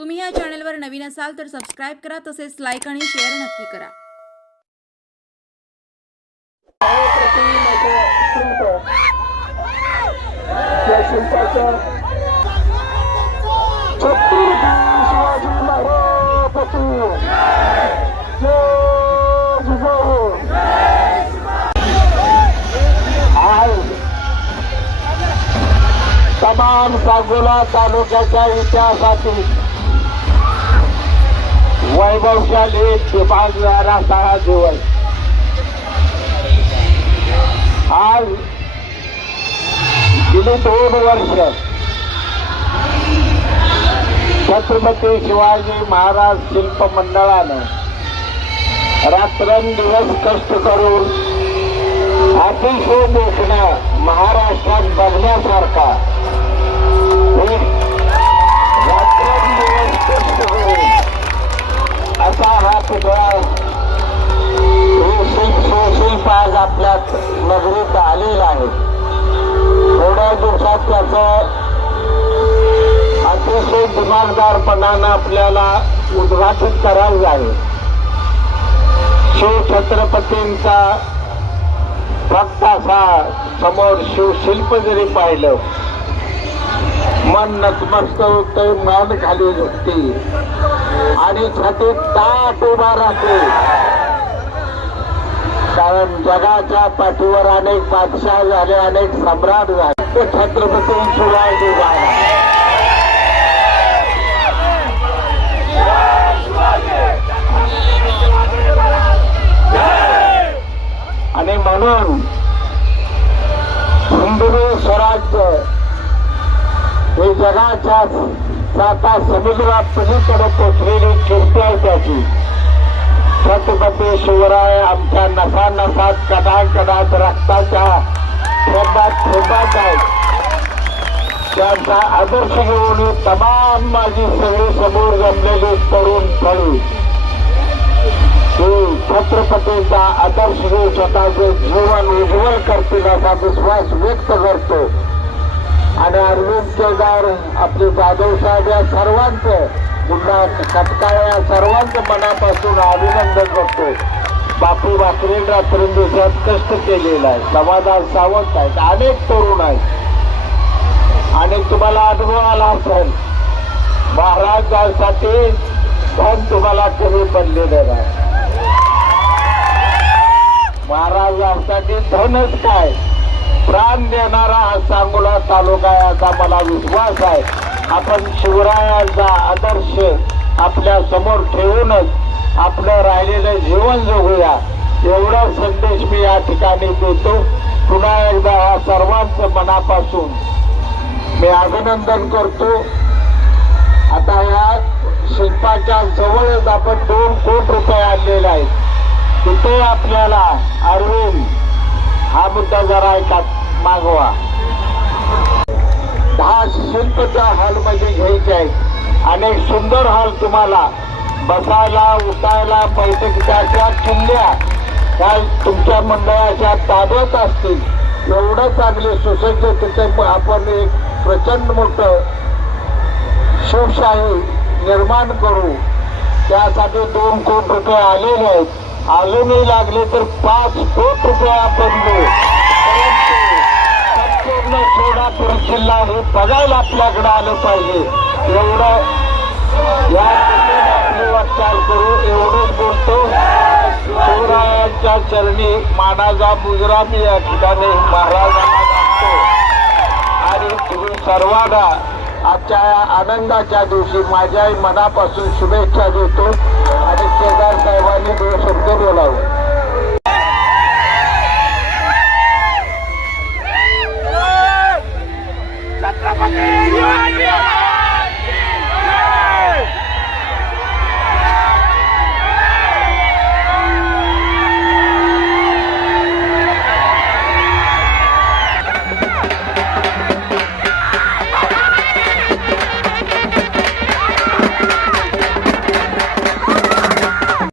तुम्ही या चॅनलवर नवीन असाल तर सबस्क्राईब करा तसेच लाईक आणि शेअर नक्की करा तमाम सांगोला तालुक्याच्या इतिहासातील वैभवशाली विभागणारा सारा दिवस आज गेली दोन वर्ष. छत्रपती शिवाजी महाराज शिल्प मंडळानं रात्रंदिवस कष्ट करून अतिशय देखणं महाराष्ट्रात बघण्यासारखा असा हा पुतळा हे शिल्प आज आपल्या नगरीत आलेला आहे. थोड्या दिवसात त्याचं अतिशय दिमागदारपणानं आपल्याला उद्घाटित करायचं आहे. शिवछत्रपतींचा फक्त असा समोर शिवशिल्प जरी पाहिलं मन नतमस्त होते मन खाली झुकते. आणि छाती ताट उभा राहते. कारण जगाच्या पाठीवर अनेक बादशाह झाले अनेक सम्राट झाले. छत्रपती शिवाजी महाराज. हे जगाच्या साता समुद्रात पलीकडे पोचलेली कीर्ती आहे त्याची. छत्रपती शिवराय आमच्या नसा नसात कदा कदाच रक्ताच्या थेंबात थेंबात आहेत. त्यांचा आदर्श घेऊन तमाम माझी सगळी समोर जमलेली तरुण तळी ही छत्रपतीचा आदर्श घेऊन स्वतःचे जीवन उज्ज्वल करतील असा विश्वास व्यक्त करतो. आणि अरविंद केदार आपले जाधव साहेब या सर्वांचं पुन्हा सत्कार या सर्वांचं मनापासून अभिनंदन करतो. बापू बाकरे रात्रंदिवसात कष्ट केलेलं आहे. समाधान सावंत आहेत. अनेक तरुण आहेत. आणि तुम्हाला अनुभव आला असेल. महाराजांसाठी धन तुम्हाला कमी पडलेलं नाही. महाराजांसाठी धनच काय? प्राण देणारा हा सांगोला तालुका याचा मला विश्वास आहे. आपण शिवरायांचा आदर्श आपल्यासमोर ठेवूनच आपलं राहिलेलं जीवन जगूया. एवढा संदेश मी या ठिकाणी देतो. पुन्हा एकदा ह्या सर्वांचं मनापासून मी अभिनंदन करतो. आता या शिल्पाच्या जवळच आपण दोन कोट रुपये आणलेले आहेत. तिथे आपल्याला अरविंद हा मुद्दा जरा ऐका. मागवा. दहा शिल्पचा हॉलमध्ये घ्यायचे आहेत. अनेक सुंदर हॉल तुम्हाला. बसायला उठायला बैठकीच्या त्या किल्ल्या त्या तुमच्या मंडळाच्या ताब्यात असतील. एवढं चांगले सुसज्ज तिथे आपण एक प्रचंड मोठं शिवशाही निर्माण करू. त्यासाठी दोन कोटी रुपये आलेले आहेत. अजूनही लागले तर पाच कोटी रुपये आपण देऊ. किल्ला हे बघायला आपल्याकडे आलं पाहिजे. एवढं या आपली वाटचाल करू एवढंच बोलतो. शिवरायांच्या चरणी मानाचा मुजरा मी या ठिकाणी महाराजांना सांगतो आणि तुम्ही सर्वांना आजच्या आनंदाच्या दिवशी माझ्याही मनापासून शुभेच्छा देतो. आणि केदार साहेबांनी दोन शब्द बोलावं